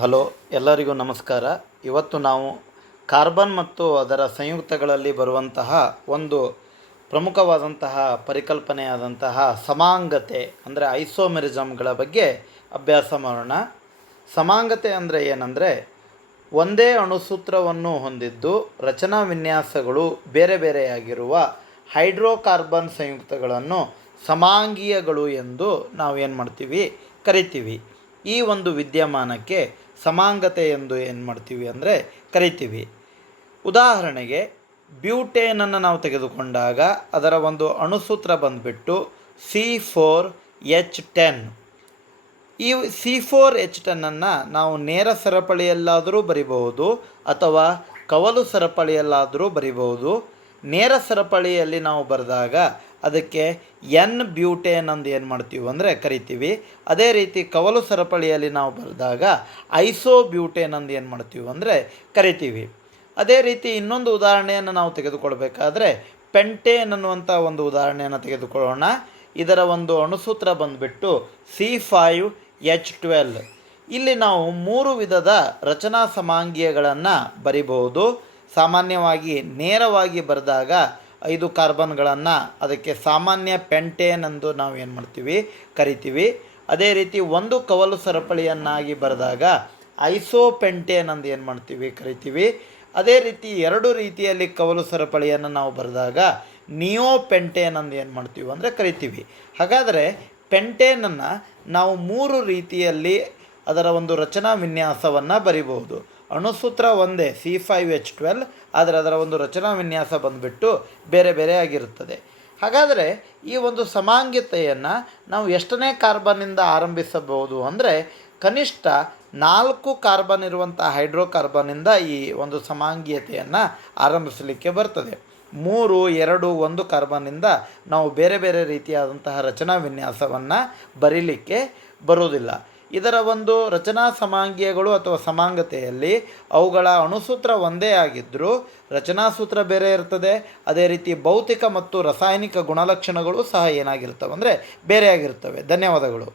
Hello, ಎಲ್ಲರಿಗೂ ನಮಸ್ಕಾರ. ಇವತ್ತು ನಾವು ಕಾರ್ಬನ್ ಮತ್ತು ಅದರ ಸಂಯುಕ್ತಗಳಲ್ಲಿ ಬರುವಂತಹ ಒಂದು ಪ್ರಮುಖವಾದಂತಹ ಪರಿಕಲ್ಪನೆಯಾದಂತಹ ಸಮಾಂಗತೆ ಅಂದರೆ ಐಸೋಮೆರಿಸಮ್ಗಳ ಬಗ್ಗೆ ಅಭ್ಯಾಸ ಮಾಡೋಣ. ಸಮಾಂಗತೆ ಅಂದರೆ ಏನಂದರೆ, ಒಂದೇ ಅಣುಸೂತ್ರವನ್ನು ಹೊಂದಿದ್ದು ರಚನಾ ವಿನ್ಯಾಸಗಳು ಬೇರೆ ಬೇರೆಯಾಗಿರುವ ಹೈಡ್ರೋಕಾರ್ಬನ್ ಸಂಯುಕ್ತಗಳನ್ನು ಸಮಾಂಗೀಯಗಳು ಎಂದು ನಾವು ಏನು ಮಾಡ್ತೀವಿ, ಕರಿತೀವಿ. ಈ ಒಂದು ವಿದ್ಯಮಾನಕ್ಕೆ ಸಮಾಂಗತೆ ಎಂದು ಏನು ಮಾಡ್ತೀವಿ ಅಂದರೆ ಕರಿತೀವಿ. ಉದಾಹರಣೆಗೆ ಬ್ಯೂಟೇನನ್ನು ನಾವು ತೆಗೆದುಕೊಂಡಾಗ ಅದರ ಒಂದು ಅಣುಸೂತ್ರ ಬಂದುಬಿಟ್ಟು C4H10. ಈ C4H10 ನಾವು ನೇರ ಸರಪಳಿಯಲ್ಲಾದರೂ ಬರಿಬಹುದು ಅಥವಾ ಕವಲು ಸರಪಳಿಯಲ್ಲಾದರೂ ಬರಿಬಹುದು. ನೇರ ಸರಪಳಿಯಲ್ಲಿ ನಾವು ಬರೆದಾಗ ಅದಕ್ಕೆ ಎನ್ ಬ್ಯೂಟೇನ್ ಅಂದು ಏನು ಮಾಡ್ತೀವಿ ಅಂದರೆ ಕರಿತೀವಿ. ಅದೇ ರೀತಿ ಕವಲು ಸರಪಳಿಯಲ್ಲಿ ನಾವು ಬರೆದಾಗ ಐಸೋಬ್ಯೂಟೇನ್ ಅಂದು ಏನು ಮಾಡ್ತೀವಿ ಅಂದರೆ ಕರಿತೀವಿ. ಅದೇ ರೀತಿ ಇನ್ನೊಂದು ಉದಾಹರಣೆಯನ್ನು ನಾವು ತೆಗೆದುಕೊಳ್ಬೇಕಾದ್ರೆ ಪೆಂಟೇನ್ ಅನ್ನುವಂಥ ಒಂದು ಉದಾಹರಣೆಯನ್ನು ತೆಗೆದುಕೊಳ್ಳೋಣ. ಇದರ ಒಂದು ಅಣುಸೂತ್ರ ಬಂದುಬಿಟ್ಟು C5H12. ಇಲ್ಲಿ ನಾವು 3 ವಿಧದ ರಚನಾ ಸಮಾಂಗೀಯಗಳನ್ನು ಬರಿಬಹುದು. ಸಾಮಾನ್ಯವಾಗಿ ನೇರವಾಗಿ ಬರೆದಾಗ 5 ಕಾರ್ಬನ್ಗಳನ್ನು ಅದಕ್ಕೆ ಸಾಮಾನ್ಯ ಪೆಂಟೇನ್ ಎಂದು ನಾವು ಏನು ಮಾಡ್ತೀವಿ, ಕರಿತೀವಿ. ಅದೇ ರೀತಿ ಒಂದು ಕವಲು ಸರಪಳಿಯನ್ನಾಗಿ ಬರೆದಾಗ ಐಸೋಪೆಂಟೇನ್ ಎಂದು ಏನು ಮಾಡ್ತೀವಿ, ಕರಿತೀವಿ. ಅದೇ ರೀತಿ 2 ರೀತಿಯಲ್ಲಿ ಕವಲು ಸರಪಳಿಯನ್ನು ನಾವು ಬರೆದಾಗ ನಿಯೋಪೆಂಟೇನ್ ಎಂದು ಏನು ಮಾಡ್ತೀವಿ ಅಂದರೆ ಕರಿತೀವಿ. ಹಾಗಾದರೆ ಪೆಂಟೇನನ್ನು ನಾವು 3 ರೀತಿಯಲ್ಲಿ ಅದರ ಒಂದು ರಚನಾ ವಿನ್ಯಾಸವನ್ನು ಬರಿಬಹುದು. ಅಣುಸೂತ್ರ ಒಂದೇ C5H12, ಆದರೆ ಅದರ ಒಂದು ರಚನಾ ವಿನ್ಯಾಸ ಬಂದುಬಿಟ್ಟು ಬೇರೆ ಬೇರೆ ಆಗಿರುತ್ತದೆ. ಹಾಗಾದರೆ ಈ ಒಂದು ಸಮಾಂಗತೆಯನ್ನು ನಾವು ಎಷ್ಟನೇ ಕಾರ್ಬನ್ನಿಂದ ಆರಂಭಿಸಬಹುದು ಅಂದರೆ ಕನಿಷ್ಠ 4 ಕಾರ್ಬನ್ ಇರುವಂಥ ಹೈಡ್ರೋಕಾರ್ಬನ್ನಿಂದ ಈ ಒಂದು ಸಮಾಂಗೀಯತೆಯನ್ನು ಆರಂಭಿಸಲಿಕ್ಕೆ ಬರ್ತದೆ. 3, 2, 1 ಕಾರ್ಬನ್ನಿಂದ ನಾವು ಬೇರೆ ಬೇರೆ ರೀತಿಯಾದಂತಹ ರಚನಾ ವಿನ್ಯಾಸವನ್ನು ಬರೀಲಿಕ್ಕೆ ಬರುವುದಿಲ್ಲ. ಇದರ ಒಂದು ರಚನಾ ಸಮಾಂಗೀಯಗಳು ಅಥವಾ ಸಮಾಂಗತೆಯಲ್ಲಿ ಅವುಗಳ ಅಣುಸೂತ್ರ ಒಂದೇ ಆಗಿದ್ದರೂ ರಚನಾ ಸೂತ್ರ ಬೇರೆ ಇರ್ತದೆ. ಅದೇ ರೀತಿ ಭೌತಿಕ ಮತ್ತು ರಾಸಾಯನಿಕ ಗುಣಲಕ್ಷಣಗಳು ಸಹ ಏನಾಗಿರ್ತವೆ ಅಂದರೆ ಬೇರೆಯಾಗಿರ್ತವೆ. ಧನ್ಯವಾದಗಳು.